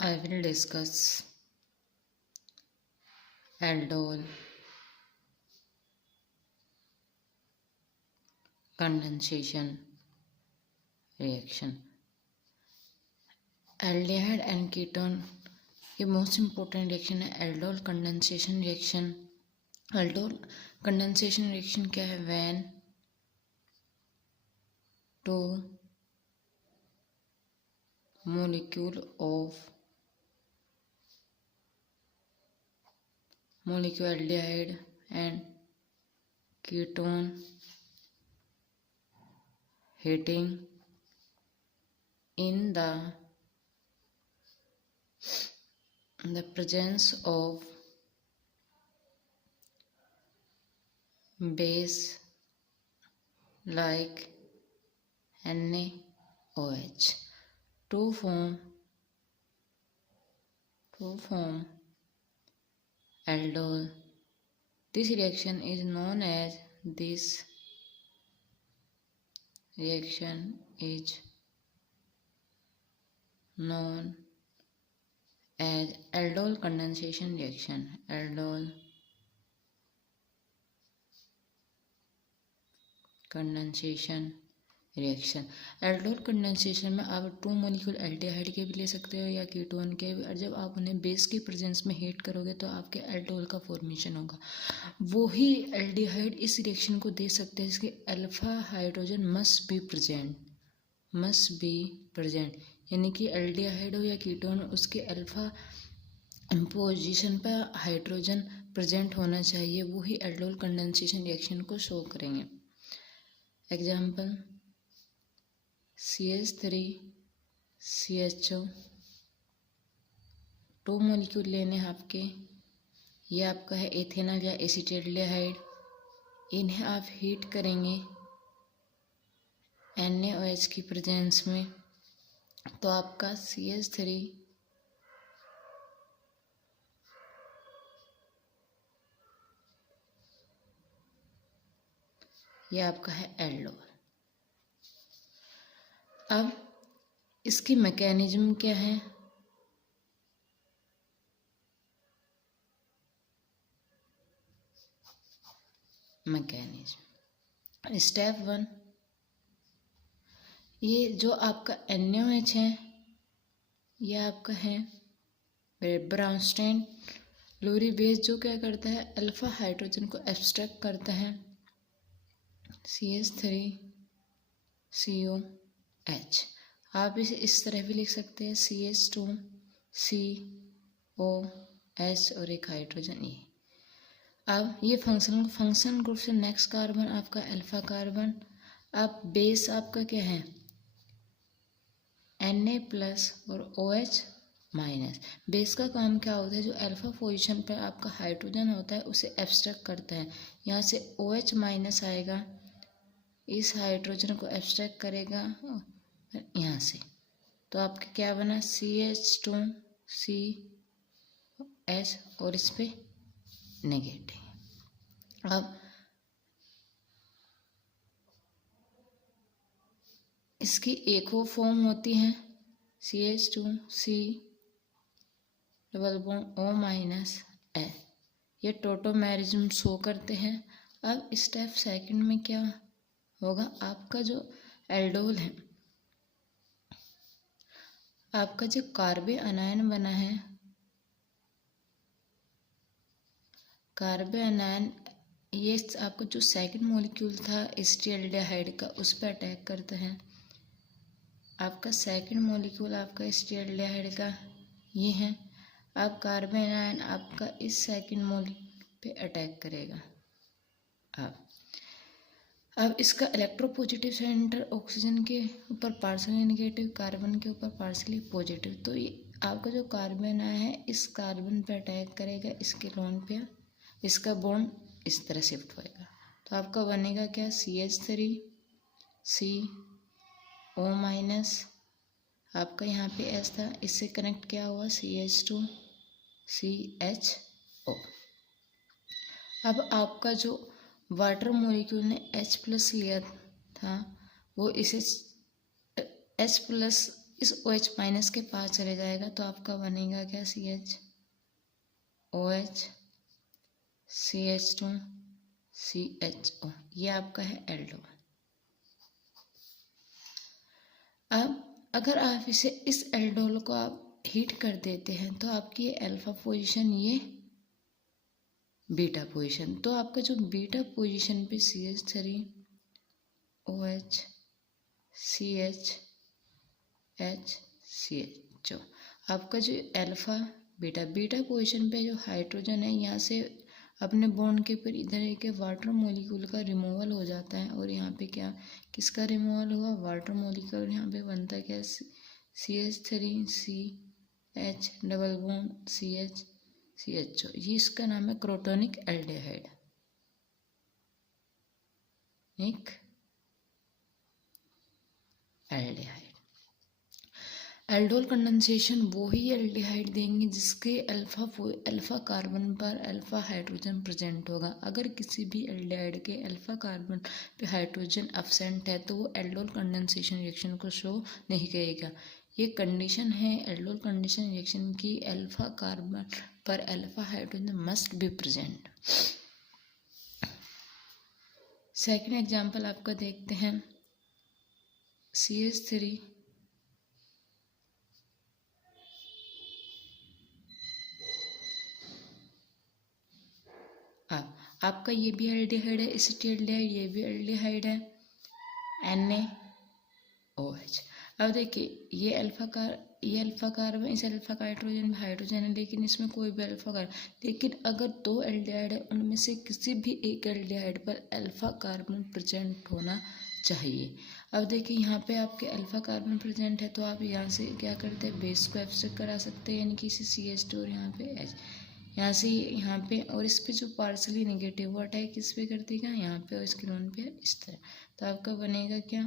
I will discuss aldol condensation reaction. Aldehyde and ketone ये most important reaction है aldol condensation reaction. aldol condensation reaction क्या है? When two molecule of molecule aldehyde and ketone heating in the presence of base like NaOH to form aldol. This reaction is known as aldol condensation reaction. Aldol condensation reaction. Aldol condensation में आप 2 molecule aldehyde के भी ले सकते हो या ketone के भी, और जब आप उन्हें बेस की प्रेजेंस में हीट करोगे तो आपके एल्डोल का फॉर्मेशन होगा. वही एल्डिहाइड इस रिएक्शन को दे सकते हैं जिसके alpha hydrogen must be present, यानी कि एल्डिहाइड हो या कीटोन उसके अल्फा पोजीशन पर हाइड्रोजन प्रेजेंट होना चाहिए. वही एल्डोल कंडेंसेशन रिएक्शन को शो करेंगे. एग्जाम्पल CH3CHO 2 मॉलिक्यूल लेने हैं आपके. ये आपका है इथेनॉल या एसिटाल्डिहाइड. इन्हें आप हीट करेंगे NaOH की प्रेजेंस में तो आपका CH3 ये आपका है एल्डोल. अब इसकी मैकेनिज्म क्या है? मैकेनिज्म स्टेप 1, ये जो आपका NaOH है ये आपका है ब्राउनस्टेन लूरी बेस, जो क्या करता है अल्फा हाइड्रोजन को एब्स्ट्रैक्ट करता है CH3COH. आप इसे इस तरह भी लिख सकते हैं CH2COH और एक हाइड्रोजन ये. अब ये फंक्शन ग्रुप से नेक्स्ट कार्बन आपका अल्फा कार्बन. अब बेस आपका क्या है Na+ और OH-. बेस का काम क्या होता है? जो अल्फा पोजीशन पर आपका हाइड्रोजन होता है उसे एब्स्ट्रैक्ट करता है. यहाँ से OH- आएगा, इस हाइड्रोजन को एब्स्ट्रैक्ट करेगा यहाँ से, तो आपका क्या बना CH2CH और इस पे नेगेटिव. अब इसकी एक और फॉर्म होती है CH2C=O-. ये टोटोमेरिज्म शो करते हैं. अब स्टेप सेकंड में क्या होगा? आपका जो एल्डोल है, आपका जो कार्बन अनायन बना है, कार्बन अनायन ये आपका जो सेकंड मॉलिक्यूल था एसिटाल्डिहाइड का उस पर अटैक करता है. आपका सेकंड मॉलिक्यूल आपका एसिटाल्डिहाइड का ये है. अब कार्बन अनायन आपका इस सेकंड मॉलिक्यूल पे अटैक करेगा. अब इसका इलेक्ट्रोपॉजिटिव सेंटर ऑक्सीजन के ऊपर पार्शली नेगेटिव, कार्बन के ऊपर पार्शली पॉजिटिव. तो ये आपका जो कार्बन है इस कार्बन पे अटैक करेगा, इसके लोन पे इसका बॉन्ड इस तरह शिफ्ट होएगा. तो आपका बनेगा क्या CH3CO-. आपका यहाँ पे S था, इससे कनेक्ट क्या हुआ CH2CHO. अब आपका जो वाटर मॉलिक्यूल ने H+ लिया था वो इसे H+ इस OH माइनस के पास चले जाएगा तो आपका बनेगा क्या, CH OH CH2 CHO, ये आपका है एल्डोल। अब अगर आप इसे इस एल्डोल को आप हीट कर देते हैं तो आपकी ये अल्फा पोजीशन, ये बीटा पोजीशन, तो आपका जो बीटा पोजीशन पे CH3 OH CH H CHO, आपका जो अल्फा बीटा पोजीशन पे जो हाइड्रोजन है यहाँ से अपने बॉन्ड के पर इधर एक वाटर मॉलिक्यूल का रिमूवल हो जाता है और यहाँ पे क्या, किसका रिमूवल हुआ, वाटर मॉलिक्यूल। यहाँ पे बनता क्या, CH3 CH double bond CH CHO, ये इसका नाम है क्रोटोनिक एल्डिहाइड, एक एल्डिहाइड। एल्डोल कंडेंसेशन वो ही एल्डिहाइड देंगे जिसके अल्फा कार्बन पर अल्फा हाइड्रोजन प्रेजेंट होगा। अगर किसी भी एल्डिहाइड के अल्फा कार्बन पे हाइड्रोजन एब्सेंट है तो वो एल्डोल कंडेंसेशन रिएक्शन को शो नहीं करेगा। ये कंडीशन है एल्डोल कंडेंसेशन रिएक्शन की, अल्फा कार्बन पर alpha hydrogen must be present. Second example आपका देखते हैं, CH3 आपका ये भी एल्डिहाइड है, एसिटिल्डिहाइड, ये भी एल्डिहाइड है, NaOH। अब देखिए ये अल्फा कार्बन, इस अल्फा का हाइड्रोजन है लेकिन इसमें कोई भी अल्फा कार्बन, लेकिन अगर दो एल्डिहाइड है उनमें से किसी भी एक एल्डिहाइड पर अल्फा कार्बन प्रेजेंट होना चाहिए। अब देखिए यहाँ पे आपके अल्फा कार्बन प्रेजेंट है तो आप यहाँ से क्या करते हैं, बेस को एब्स्ट्रैक्ट करा सकते हैं, यानी कि इसे CH2 और यहाँ पे H, यहाँ से यहाँ पे, और इस पे जो पार्सली नेगेटिव वो अटैक किस पे कर देगा, यहाँ पे और स्क्रीन पे इस तरह, तो आपका बनेगा क्या,